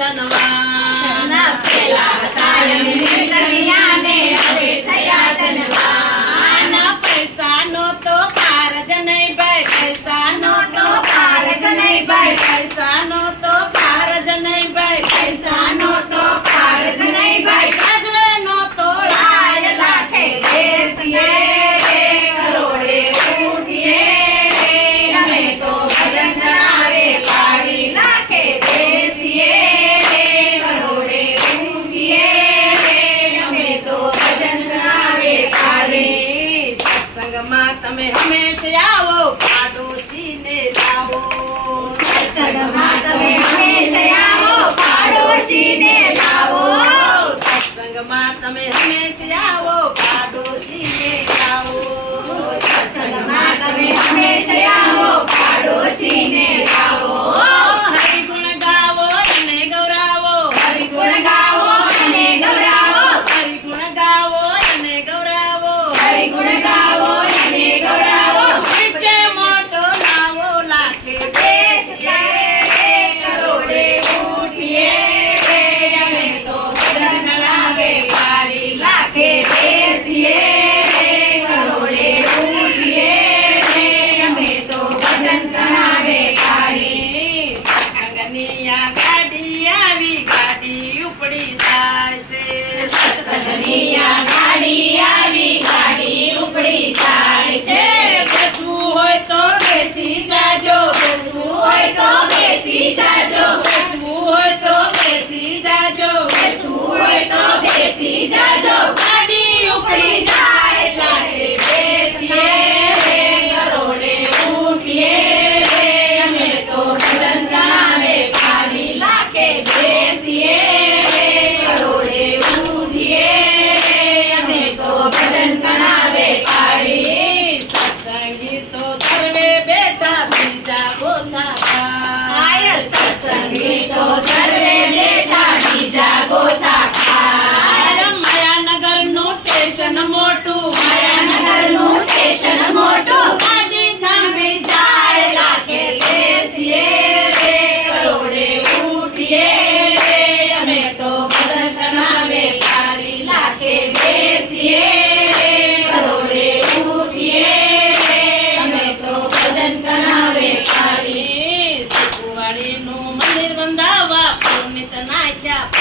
ધનવાન પેલા હતા એમને દરિયાને હવે થયા ધનવાન પૈસાનો તો કારજ નહીં ભાઈ પૈસાનો તો કારજ નહીં ભાઈ પૈસાનો તો કારજ નહીં ભાઈ પૈસાનો તો કારજ નહીં ભાઈ રાજવેનો તોળાય લાખે બેસીએ કરોડે ઉઠીએ અમે તો ભજન ગણાવે પારી લાખે બેસીએ કરોડે ઉઠીએ અમે તો ભજન ગણાવે પારી સત્સંગમાં તમે હંમેશા આવો પાડોશીને લાવો સત્સંગમાં તમે હંમેશા આવો પાડોશીને લાવો સત્સંગમાં તમે હંમેશા આવો પાડોશીને લાવો સત્સંગમાં તમે હંમેશા આવો પાડોશીને લાવો હરિગુણ ગાવો અને ગૌરાવો હરિગુણ ગાવો અને ગૌરાવો હરિગુણ ગાવો અને ગૌરાવો હરિગુણ ગાવો અને ગૌરાવો નીચે મોટો લાવો લાખે બેસીએ કરોડે ઉઠીએ અમે તો ભજન ગણાવે પારી લાખે બેસીએ કરોડે ઉઠીએ અમે તો ભજન ગણાવે પારી સત્સંગની આ ગાડી આવી ગાડી ઉપડી જાય છે સત્સંગની આ ગાડી આવી ગાડી ઉપડી જાય છે બેસવું હોય તો બેસી જાજો બેસવું હોય તો બેસી જાજો બેસવું હોય તો બેસી જાજો બેસવું હોય તો બેસી જાજો ગાડી ઉપડી જાય સાથે બેસીએ કરોડે ઉઠીએ અમે તો ભજન ગણાવે પારી લાખે બેસીએ કરોડે ઉઠીએ અમે તો ભજન ગણાવે પારી સત્સંગી તો સર્વે બેઠા બીજા ગોથા આયર સત્સંગી તો સર્વે બેઠા બીજા ગોથા ખાય માયાનગરનું સ્ટેશન મોટું માયાનગરનું સ્ટેશન મોટું ગાડી થાંભી જાય લાખે બેસીએ કરોડે ઉઠીએ અમે તો ભજન ગણાવે પારી લાખે બેસીએ કરોડે ઉઠીએ અમે તો ભજન ગણાવે પારી સુકુવાડીનું મંદિર બંધાવા પુનિત નાખ્યા